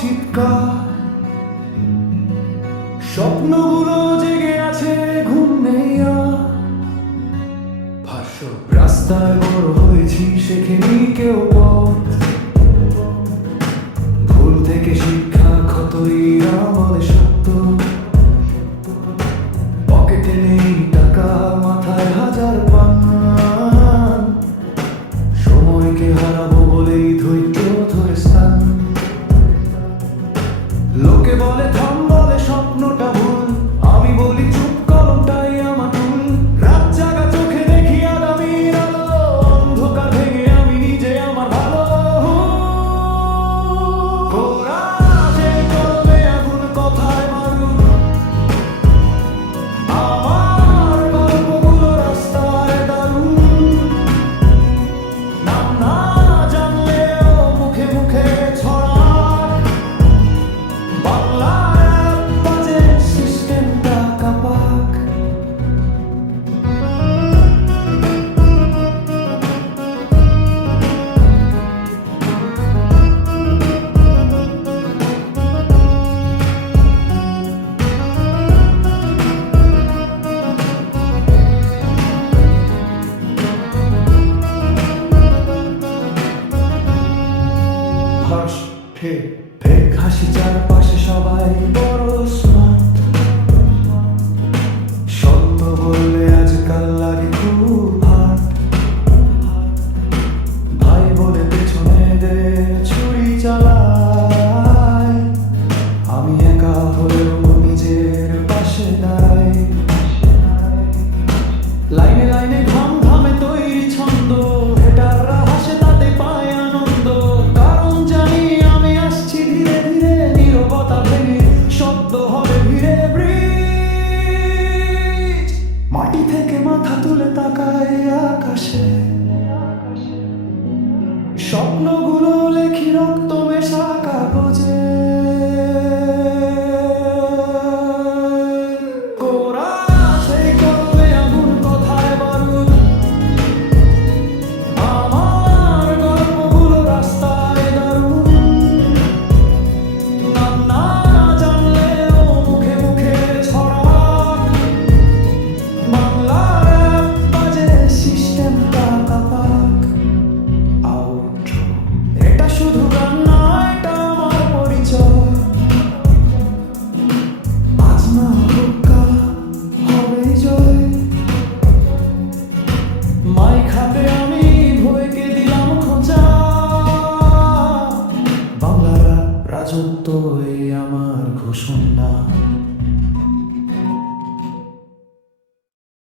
চিৎকার, স্বপ্নগুলো জেগে আছে, ঘুম নেই আর। ভাষ্য, রাস্তায় বড় হয়েছি, শেখেনি কেউ পথ। ভুল থেকে শিক্ষা, ক্ষতই আমলে সত্য। পকেটে নেই টাকা, মাথায় হাজার পান। সময়কে হারাবো বলেই ধৈর্য ধরে স্থান। লোকে বলে থাম, বলে স্বপ্নটা ভুল, আমি বলি চুপ, কলমটাই আমার ভুল। রাত জাগা চোখে দেখি আগামীর আলো, অন্ধকার ভেঙে আমি নিজে আমার ভালো। কোরাজের কলমে আগুন, কথায় মারুন। আমার গল্পগুলো রাস্তায় দারুণ, নাম না জানলেও মুখে মুখে ছড়ায়। বাংলার বাজে, সিস্টেমটা কাপাক। হর্ষ ফে ফেক হাসি, চারপাশে সবাই বড় স্মার্ট। সত্য বললে আজকাল লাগে খুব হার্ড। ভাই বলে পেছনে দে ছুরি চালায়, আমি একা হলেও নিজের পাশে দাঁড়াই। লাইনে লাইনে ঘাম ঘামে তৈরি ছন্দ, হেটাররা হাসে তাতে পায় আনন্দ। কারণ জানি আমি আসছি ধীরে ধীরে, নীরবতা ভেঙে শব্দ হবে ভিড়ে ব্রিজ। মাটি থেকে মাথা তুলে তাকায় আকাশে, স্বপ্নগুলো লেখি রক্ত মেশা কাগজে। মাইক হাতে আমি ভয়কে দিলাম খোঁচা, বাংলার রাজত্ব এই আমার ঘোষণা।